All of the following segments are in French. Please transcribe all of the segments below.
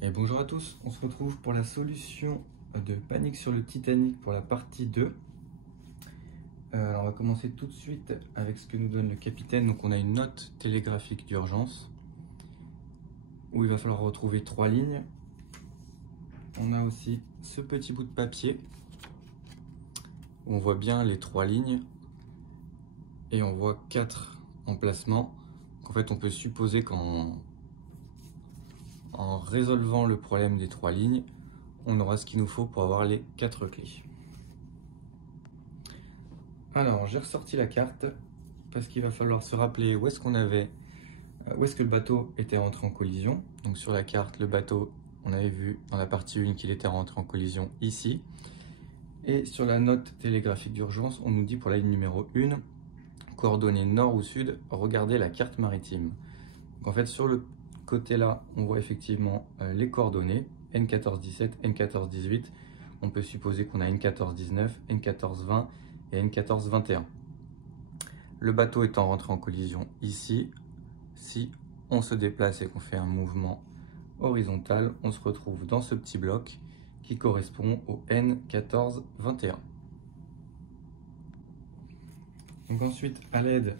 Et bonjour à tous, on se retrouve pour la solution de Panique sur le Titanic pour la partie 2. On va commencer tout de suite avec ce que nous donne le capitaine. Donc on a une note télégraphique d'urgence où il va falloir retrouver 3 lignes. On a aussi ce petit bout de papier où on voit bien les 3 lignes et on voit 4 emplacements. Donc en fait on peut supposer qu'en résolvant le problème des 3 lignes, on aura ce qu'il nous faut pour avoir les 4 clés. Alors, j'ai ressorti la carte parce qu'il va falloir se rappeler où est-ce que le bateau était rentré en collision. Donc sur la carte, le bateau, on avait vu dans la partie 1 qu'il était rentré en collision ici. Et sur la note télégraphique d'urgence, on nous dit pour la ligne numéro 1, coordonnées nord ou sud, regardez la carte maritime. Donc en fait, sur le côté là, on voit effectivement les coordonnées, N1417, N1418. On peut supposer qu'on a N1419, N1420 et N1421. Le bateau étant rentré en collision ici, si on se déplace et qu'on fait un mouvement horizontal, on se retrouve dans ce petit bloc qui correspond au N1421. Donc ensuite, à l'aide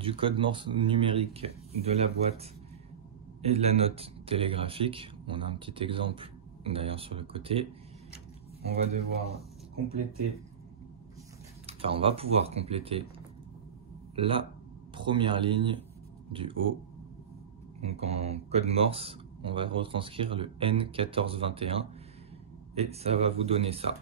du code Morse numérique de la boîte et de la note télégraphique, on a un petit exemple d'ailleurs sur le côté, on va devoir compléter, on va pouvoir compléter la première ligne du haut. Donc en code Morse, on va retranscrire le N1421 et ça va vous donner ça.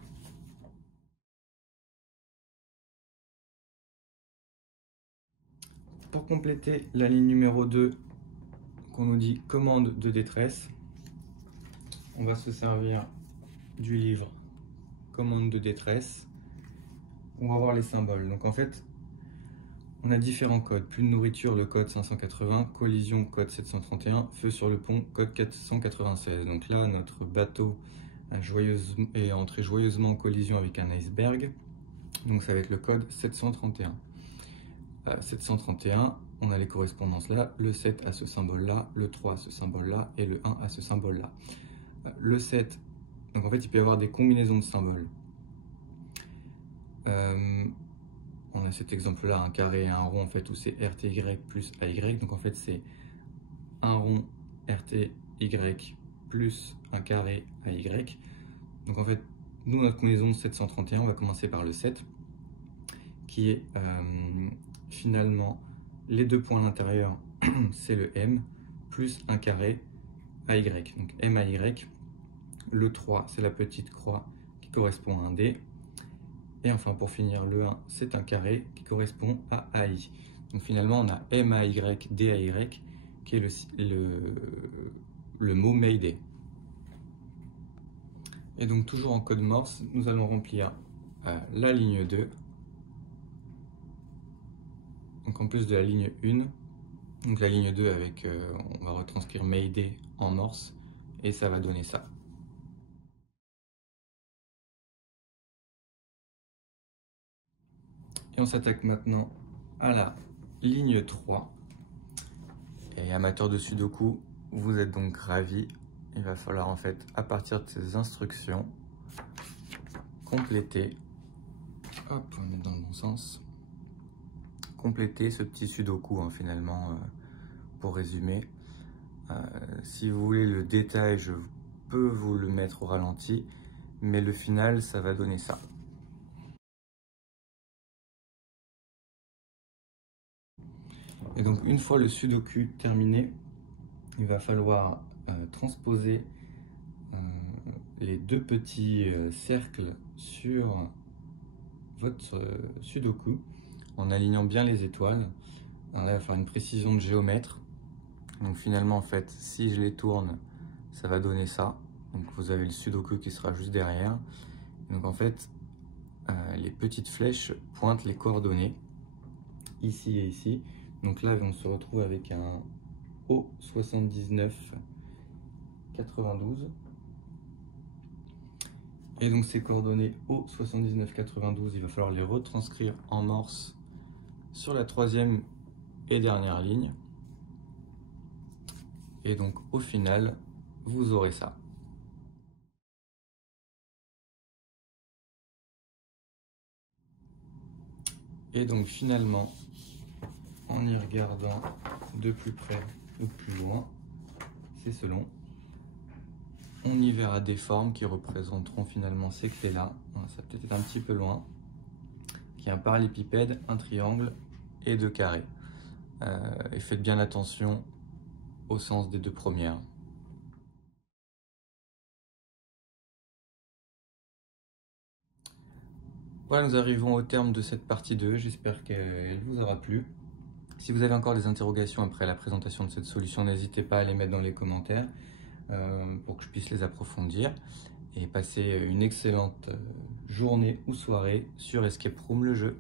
Pour compléter la ligne numéro 2, qu'on nous dit commande de détresse, on va se servir du livre commande de détresse. On va voir les symboles. Donc en fait, on a différents codes. Plus de nourriture, le code 580, collision, code 731, feu sur le pont, code 496. Donc là, notre bateau est entré joyeusement en collision avec un iceberg. Donc ça va être le code 731. 731, on a les correspondances là, le 7 à ce symbole-là, le 3 à ce symbole-là et le 1 à ce symbole-là. Le 7, donc en fait, il peut y avoir des combinaisons de symboles. On a cet exemple-là, un carré et un rond, en fait, où c'est RTY plus AY. Donc en fait, c'est un rond RTY plus un carré AY. Donc en fait, nous, notre combinaison 731, on va commencer par le 7, qui est finalement les deux points à l'intérieur, c'est le M, plus un carré AY. Donc MAY. Le 3, c'est la petite croix qui correspond à un D. Et enfin, pour finir, le 1, c'est un carré qui correspond à AI. Donc finalement, on a MAY, DAY, qui est le mot Mayday. Et donc, toujours en code Morse, nous allons remplir la ligne 2. Donc en plus de la ligne 1, donc la ligne 2 avec, on va retranscrire Mayday en Morse, et ça va donner ça. Et on s'attaque maintenant à la ligne 3. Et amateur de Sudoku, vous êtes donc ravis. Il va falloir en fait, à partir de ces instructions, compléter, hop, on va mettre dans le bon sens, compléter ce petit Sudoku finalement, pour résumer. Si vous voulez le détail, je peux vous le mettre au ralenti, mais le final, ça va donner ça. Et donc une fois le Sudoku terminé, il va falloir transposer les deux petits cercles sur votre Sudoku en alignant bien les étoiles. Alors là, il va faire une précision de géomètre. Donc finalement, en fait, si je les tourne, ça va donner ça. Donc vous avez le Sudoku qui sera juste derrière. Donc en fait, les petites flèches pointent les coordonnées ici et ici. Donc là, on se retrouve avec un O79 92. Et donc ces coordonnées O79 92, il va falloir les retranscrire en Morse sur la troisième et dernière ligne. Et donc au final, vous aurez ça. Et donc finalement, en y regardant de plus près ou de plus loin, c'est selon, on y verra des formes qui représenteront finalement ces clés-là. Ça peut être un petit peu loin. Qui est un parallélépipède, un triangle et deux carrés. Et faites bien attention au sens des deux premières. Voilà, nous arrivons au terme de cette partie 2. J'espère qu'elle vous aura plu. Si vous avez encore des interrogations après la présentation de cette solution, n'hésitez pas à les mettre dans les commentaires pour que je puisse les approfondir. Et passez une excellente journée ou soirée sur Escape Room, le jeu.